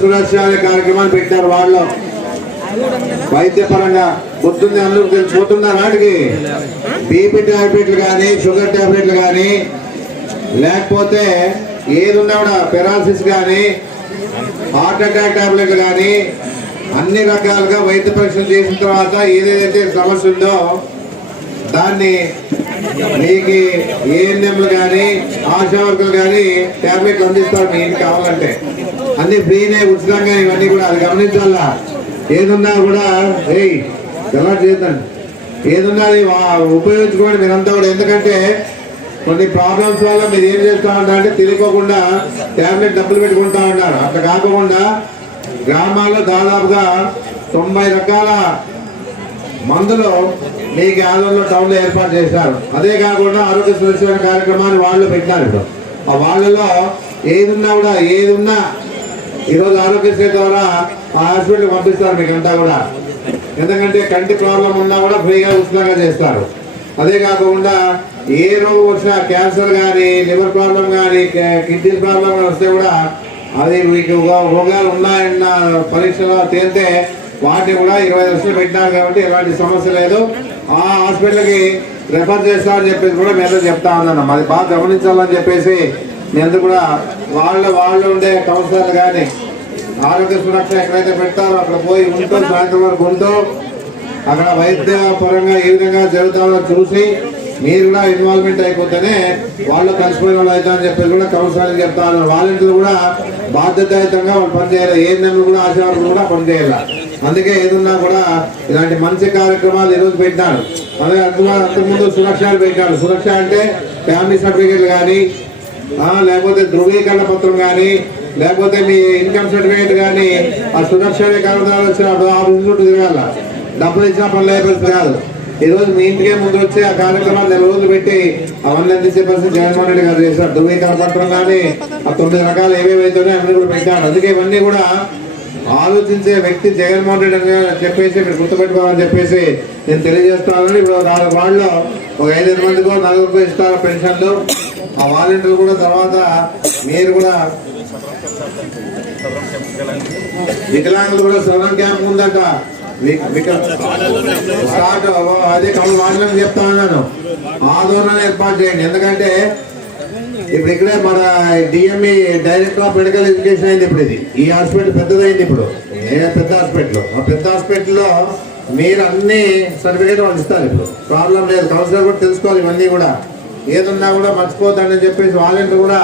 సురక్ష అనే కార్యక్రమాన్ని పెట్టారు వాళ్ళు. వైద్యపరంగా గుర్తుంది అందరూ తెలిసిపోతున్నారు నాటికి? బీపీ టాబ్లెట్లు కానీ షుగర్ టాబ్లెట్లు కానీ లేకపోతే ఏది ఉన్నా కూడా పెరాలసిస్ కానీ హార్ట్ అటాక్ టాబ్లెట్లు కానీ అన్ని రకాలుగా వైద్య పరీక్షలు చేసిన తర్వాత ఏదైతే సమస్య ఉందో దాన్ని మీకు ఏఎన్ఎంలు కానీ ఆశా వర్కులు కానీ ట్యాబ్లెట్లు అందిస్తారు మీ కావాలంటే. అన్ని ఫ్రీనే ఉచితంగా ఇవన్నీ కూడా అది గమనించాలా? ఏదున్నా కూడా ఏయ్ ఎలా చేద్దాం ఏదున్నా అది ఉపయోగించుకోండి మీరంతా కూడా. ఎందుకంటే కొన్ని ప్రాబ్లమ్స్ వల్ల మీరు ఏం చేస్తా ఉంటారంటే తెలియకోకుండా ట్యాబ్లెట్ డబ్బులు పెట్టుకుంటా ఉంటారు అట్లా కాకుండా గ్రామాల్లో దాదాపుగా తొంభై రకాల మందులు మీకు ఆదంలో టౌన్లో ఏర్పాటు చేశారు. అదే కాకుండా ఆరోగ్య సురక్షణ కార్యక్రమాన్ని వాళ్ళు పెట్టారు ఇప్పుడు. ఆ వాళ్ళలో ఏదున్నా కూడా ఏదున్నా ఈరోజు ఆరోగ్యశ్రీ ద్వారా ఆ హాస్పిటల్ పంపిస్తారు మీకంతా కూడా. ఎందుకంటే కంటి ప్రాబ్లం ఉన్నా కూడా ఫ్రీగా ఉచితంగా చేస్తారు. అదే కాకుండా ఏ రోగం వచ్చినా క్యాన్సర్ కానీ లివర్ ప్రాబ్లం కానీ కిడ్నీ ప్రాబ్లం కానీ వస్తే కూడా అది మీకు రోగాలు ఉన్నాయన్న పరీక్షలో తేలితే వాటిని కూడా ఇరవై లక్షలు పెట్టినారు కాబట్టి ఎలాంటి సమస్య లేదు. ఆ హాస్పిటల్కి రెఫర్ చేస్తారని చెప్పేసి కూడా మేము చెప్తా ఉన్నాను. అది బాగా గమనించాలని చెప్పేసి నేను కూడా వాళ్ళ వాళ్ళు ఉండే కౌన్సిలర్లు కానీ ఆరోగ్య సురక్ష ఎక్కడైతే పెడతారో అక్కడ పోయి ఉంటూ సాయంత్రం వరకు ఉంటూ అక్కడ వైద్య పరంగా ఏ విధంగా జరుగుతుందో చూసి మీరు కూడా ఇన్వాల్వ్మెంట్ అయిపోతేనే వాళ్ళు కలిసిపోయిన వాళ్ళు అవుతారని చెప్పేసి కూడా కౌన్సిలర్ చెప్తా ఉన్నారు. వాలంటీర్లు కూడా బాధ్యతాయుతంగా వాళ్ళు పనిచేయాలి. ఏ నెలలు కూడా ఆశీర్వాదం కూడా పనిచేయాలి. అందుకే ఏదున్నా కూడా ఇలాంటి మంచి కార్యక్రమాలు ఈరోజు పెట్టినారు అలాగే అంతకు అంతకుముందు సురక్షలు పెట్టాడు సురక్ష అంటే ఫ్యామిలీ సర్టిఫికేట్ కానీ లేకపోతే ధృవీకరణ పత్రం కానీ లేకపోతే మీ ఇన్కమ్ సర్టిఫికేట్ కానీ ఆ సురక్ష కారణాలు వచ్చినప్పుడు ఆ చుట్టూ తిరగాల. డబ్బులు ఇచ్చిన పని లేకపోతే కాదు. ఈరోజు మీ ఇంటికే ముందు వచ్చి ఆ కార్యక్రమాలు నెల రోజులు పెట్టి అవన్నీ అందించే పరిస్థితి జగన్మోహన్ రెడ్డి గారు చేశారు. ధృవీకరణ పత్రం కానీ ఆ తొమ్మిది రకాలు ఏవేవైతే ఉన్నాయో అన్ని కూడా పెట్టారు అందుకే ఇవన్నీ కూడా ఆలోచించే వ్యక్తి జగన్మోహన్ రెడ్డి అని చెప్పేసి మీరు గుర్తుపెట్టుకోవాలని చెప్పేసి నేను తెలియజేస్తానని ఇప్పుడు నాలుగు వాళ్ళు ఒక ఐదు మందికో నలుగురికో ఇస్తారు పెన్షన్లు. ఆ వాలంటీర్లు కూడా తర్వాత మీరు కూడా వికలాంగులు కూడా సదరన్ క్యాంప్ ఉందట స్టార్ట్ అదే కమల్ వాళ్ళని చెప్తా ఉన్నాను. ఆందోళన ఏర్పాటు చేయండి. ఎందుకంటే ఇప్పుడు ఇక్కడే మన DME director of medical education అయింది ఇప్పుడు ఇది. ఈ హాస్పిటల్ పెద్దదైంది ఇప్పుడు. పెద్ద హాస్పిటల్? ఆ పెద్ద హాస్పిటల్లో మీరు అన్ని సర్టిఫికేట్ వాళ్ళు ఇస్తారు ఇప్పుడు. ప్రాబ్లం లేదు. కౌన్సిలర్ కూడా తెలుసుకోవాలి ఇవన్నీ కూడా. ఏదున్నా కూడా మర్చిపోతాడని చెప్పేసి వాలంటీర్ కూడా